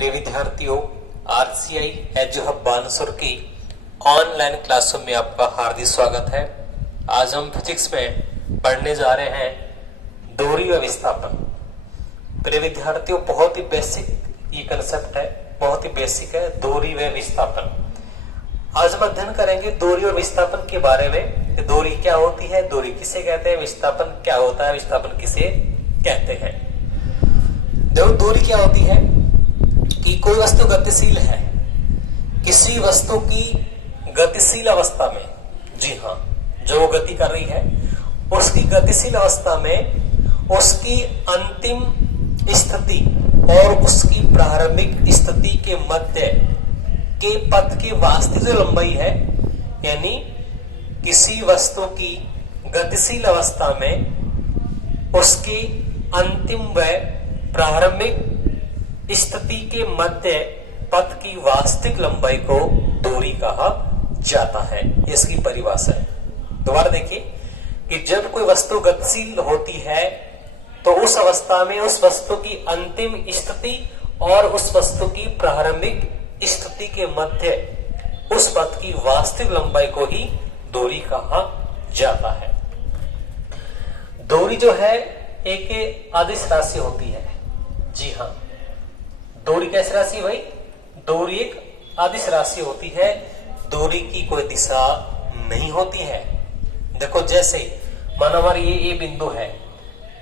प्रिय विद्यार्थियों, RCI एजु hub Bansur की ऑनलाइन क्लासों में आपका हार्दिक स्वागत है। आज हम फिजिक्स में पढ़ने जा रहे हैं दूरी व विस्थापन। प्रिय विद्यार्थियों, बहुत ही बेसिक ये कंसेप्ट है, बहुत ही बेसिक है दूरी व विस्थापन। आज हम अध्ययन करेंगे दूरी और विस्थापन के बारे में कि दूरी क्या होती है, दूरी किसे कहते हैं, विस्थापन क्या होता है, विस्थापन किसे कहते हैं। देखो, दूरी क्या होती है कि कोई वस्तु गतिशील है, किसी वस्तु की गतिशील अवस्था में, जी हाँ, जो गति कर रही है उसकी गतिशील अवस्था में उसकी अंतिम स्थिति और उसकी प्रारंभिक स्थिति के मध्य के पथ की वास्तविक जो लंबाई है, यानी किसी वस्तु की गतिशील अवस्था में उसकी अंतिम व प्रारंभिक स्थिति के मध्य पथ की वास्तविक लंबाई को दूरी कहा जाता है। इसकी परिभाषा है। दोबारा देखिए कि जब कोई वस्तु गतिशील होती है तो उस अवस्था में उस वस्तु की अंतिम स्थिति और उस वस्तु की प्रारंभिक स्थिति के मध्य उस पथ की वास्तविक लंबाई को ही दूरी कहा जाता है। दूरी जो है एक अदिश राशि होती है। जी हाँ, दूरी कैसी राशि भाई? दूरी एक अदिश राशि होती है। दूरी की कोई दिशा नहीं होती है। देखो, जैसे मानो हमारी ये बिंदु है,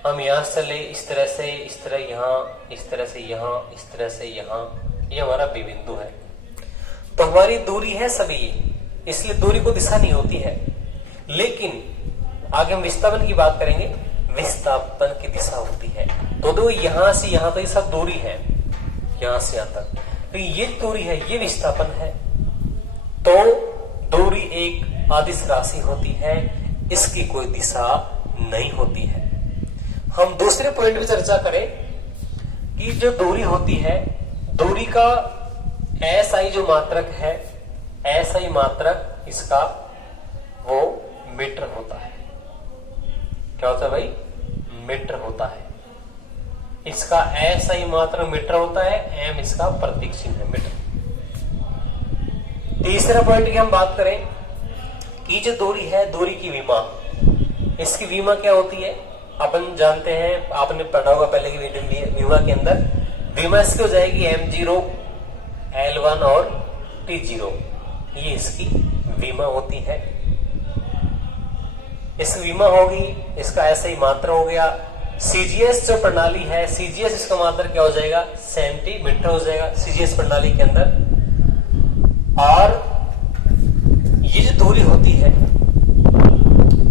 हम यहां से चले इस तरह से, इस तरह यहां, इस तरह से यहां, इस तरह से यहां, ये हमारा बी बिंदु है। तो हमारी दूरी है सभी, इसलिए दूरी को दिशा नहीं होती है। लेकिन आगे हम विस्थापन की बात करेंगे, विस्थापन की दिशा होती है। तो दो यहां से यहां तक सब दूरी है, यहां से यहां तक, तो ये दूरी है, ये विस्थापन है। तो दूरी एक अदिश राशि होती है, इसकी कोई दिशा नहीं होती है। हम दूसरे पॉइंट पे चर्चा करें कि जो दूरी होती है, दूरी का एसआई जो मात्रक है, एसआई मात्रक इसका वो मीटर होता है। क्या होता है भाई? मीटर होता है। इसका एसआई मात्रक मीटर होता है, एम इसका प्रतीक चिन्ह है, मीटर। तीसरा पॉइंट की हम बात करें कि जो दूरी है, दूरी की विमा, इसकी विमा क्या होती है अपन जानते हैं, आपने पढ़ा होगा पहले की वीडियो में। विमा के अंदर विमा इसकी हो जाएगी m0, L1 और T0, ये इसकी विमा होती है। इस विमा होगी, इसका ऐसा ही मात्रा हो गया। सीजीएस जो प्रणाली है, सीजीएस इसका मात्रा क्या हो जाएगा? सेंटीमीटर हो जाएगा सीजीएस प्रणाली के अंदर। और ये जो दूरी होती है,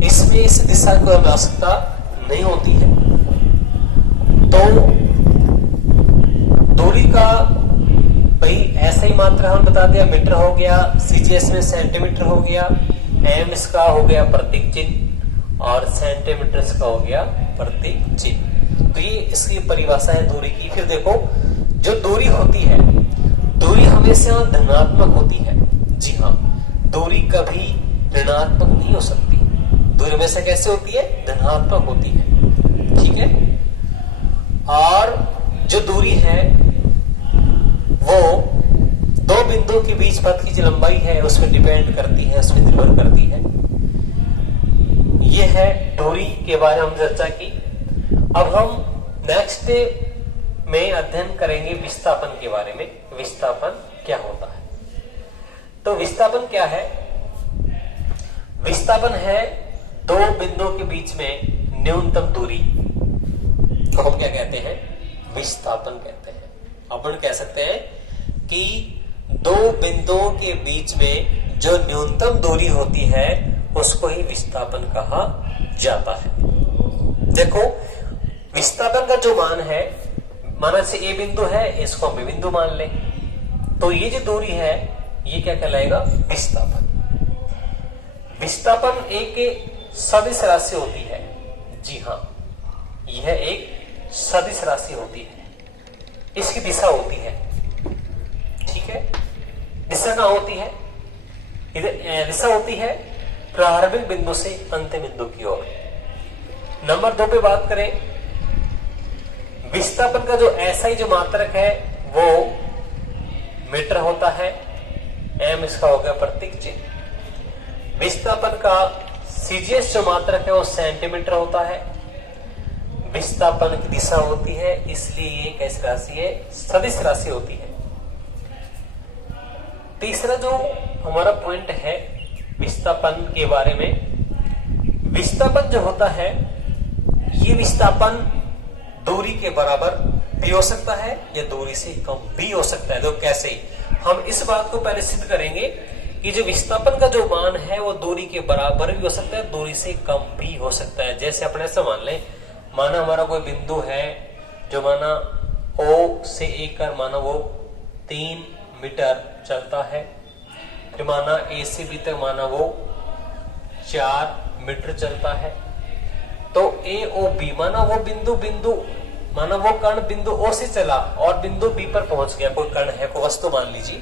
इसमें इस दिशा की कोई आवश्यकता नहीं होती है। तो दूरी का भाई ऐसा ही मात्रा हम बता दिया, मीटर हो गया, सीजीएस में सेंटीमीटर हो गया, एम इसका हो गया प्रतीक चिन्ह और सेंटीमीटर इसका हो गया प्रतीक चिन्ह। तो ये इसकी परिभाषा है दूरी की। फिर देखो, जो दूरी होती है, दूरी हमेशा धनात्मक होती है। जी हाँ, दूरी कभी ऋणात्मक नहीं हो सकती। दूरी हमेशा कैसे होती है? धनात्मक होती है। ठीक है। और जो दूरी है वो दो बिंदुओं के बीच पथ की जो लंबाई है उसमें डिपेंड करती है, उसमें निर्भर करती है। ये है दूरी के बारे में हम चर्चा की। अब हम नेक्स्ट में अध्ययन करेंगे विस्थापन के बारे में। विस्थापन क्या होता है? तो विस्थापन क्या है? विस्थापन है दो बिंदुओं के बीच में न्यूनतम दूरी को हम क्या कहते हैं? विस्थापन कहते हैं। अपन कह सकते हैं कि दो बिंदुओं के बीच में जो न्यूनतम दूरी होती है उसको ही विस्थापन कहा जाता है। देखो, विस्थापन का जो मान है, माना से ए बिंदु है, इसको हम बिंदु मान ले, तो ये जो दूरी है ये क्या कहलाएगा? विस्थापन। विस्थापन एक सदिश राशि होती है। जी हाँ, यह एक सदिश राशि होती है। इसकी दिशा होती है। ठीक है। दिशा कहां होती है? इधर दिशा होती है प्रारंभिक बिंदु से अंतिम बिंदु की ओर। नंबर 2 पे बात करें, विस्थापन का जो एसआई जो मात्रक है वो मीटर होता है, m इसका हो गया प्रतीक चिन्ह। विस्थापन का सीजीएस जो मात्रक है वो सेंटीमीटर होता है। विस्थापन की दिशा होती है, इसलिए ये कैसी राशि है, सदिश राशि होती है। तीसरा जो हमारा पॉइंट है विस्थापन के बारे में, विस्थापन जो होता है ये विस्थापन दूरी के बराबर भी हो सकता है या दूरी से कम भी हो सकता है। तो कैसे, हम इस बात को पहले सिद्ध करेंगे कि जो विस्थापन का जो मान है वो दूरी के बराबर भी हो सकता है, दूरी से कम भी हो सकता है। जैसे अपने ऐसा मान लें, माना हमारा कोई बिंदु है जो माना O से A कर माना वो 3 मीटर चलता है, फिर माना A से B तक माना वो 4 मीटर चलता है। तो A O B माना वो बिंदु माना वो कण बिंदु O से चला और बिंदु B पर पहुंच गया, कोई कण है, कोई वस्तु मान लीजिए।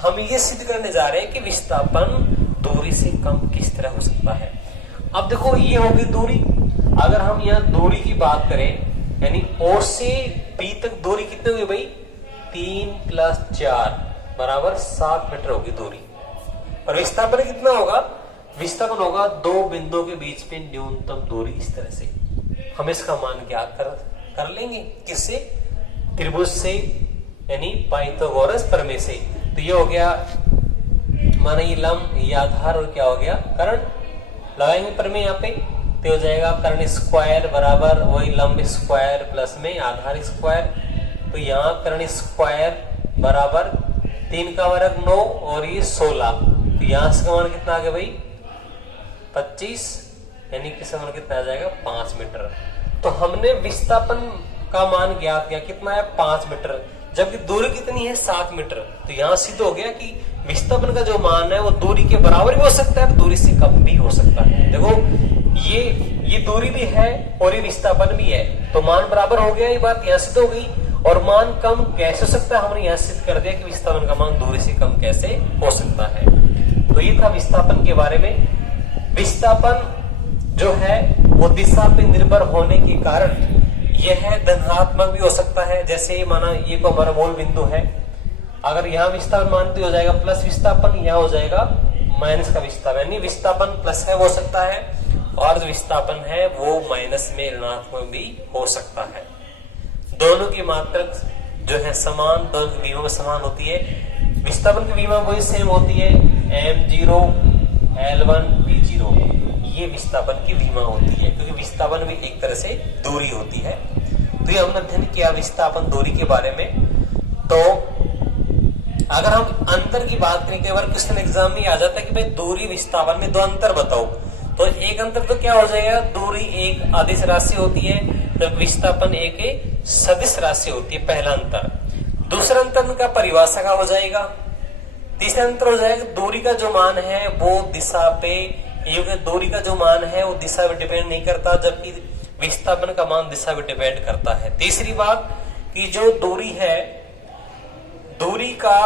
हम ये सिद्ध करने जा रहे हैं कि विस्थापन दूरी से कम किस तरह हो सकता है। अब देखो ये होगी दूरी, अगर हम यहाँ दूरी की बात करें यानी O से B तक दूरी कितनी होगी भाई, 3 + 4 बराबर 7 मीटर होगी दूरी। और विस्थापन कितना होगा, विस्थापन होगा दो बिंदुओं के बीच में न्यूनतम दूरी। इस तरह से हम इसका मान ज्ञात कर लेंगे, किससे, त्रिभुज से यानी पाइथागोरस प्रमेय से। तो ये हो गया माना ये लंब, ये आधार और क्या हो गया कर्ण, लगाएंगे प्रमेय यहाँ पे, तो हो जाएगा कर्ण स्क्वायर बराबर वही लंब स्क्वायर प्लस में आधार स्क्वायर। तो यहाँ कर्ण स्क्वायर बराबर 3 का वर्ग 9 और ये 16। तो यहाँ से मान कितना आ गया भाई 25, यानी कि मान कितना आ जाएगा 5 मीटर। तो हमने विस्थापन का मान ज्ञात किया, कितना है 5 मीटर, जबकि दूरी कितनी है 7 मीटर। तो यहाँ सिद्ध हो गया कि विस्थापन का जो मान है वो दूरी के बराबर भी हो सकता है, दूरी से कम भी हो सकता है। देखो ये दूरी भी है और ये विस्थापन भी है, तो मान बराबर हो गया, ये बात यहाँ सिद्ध हो गई। और मान कम कैसे हो सकता है, हमने यहाँ सिद्ध कर दिया कि विस्थापन का मान दूरी से कम कैसे हो सकता है। तो ये था विस्थापन के बारे में। विस्थापन जो है वो दिशा पे निर्भर होने के कारण यह धनात्मक भी हो सकता है। जैसे माना ये को हमारा मूल बिंदु है, अगर यहाँ विस्थापन मानते हो जाएगा प्लस विस्थापन, यहाँ हो जाएगा माइनस का विस्थापन, यानी विस्थापन प्लस है वो हो सकता है और जो विस्थापन है वो माइनस में ऋणात्मक भी हो सकता है। दोनों की मात्रक जो है समान, दोनों की विभव समान होती है। विस्थापन की विभव वही सेम होती है, m0 L1 V0, ये विस्थापन की विभव होती है, क्योंकि विस्थापन भी एक तरह से दूरी होती है। तो ये हमने अध्ययन किया विस्थापन दूरी के बारे में। तो अगर हम अंतर की बात करें, कई बार क्वेश्चन एग्जाम में आ जाता है कि भाई दूरी विस्थापन में दो अंतर बताओ, तो एक अंतर तो क्या हो जाएगा, दूरी एक अदिश राशि होती है, तो विस्थापन एक सदिश राशि होती है, पहला अंतर। दूसरा अंतर का परिभाषा का हो जाएगा। तीसरा अंतर हो जाएगा दूरी का जो मान है वो दिशा पे, दूरी का जो मान है वो दिशा पे डिपेंड नहीं करता, जबकि विस्थापन का मान दिशा पे डिपेंड करता है। तीसरी बात कि जो दूरी है, दूरी का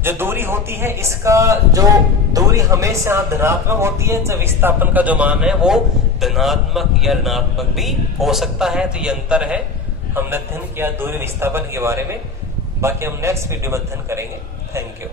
जो दूरी होती है, इसका जो दूरी हमेशा धनात्मक होती है, जब विस्थापन का जो मान है वो धनात्मक या ऋणात्मक भी हो सकता है। तो ये अंतर है, हमने अध्ययन किया दूरी विस्थापन के बारे में। बाकी हम नेक्स्ट वीडियो में अध्ययन करेंगे। Thank you.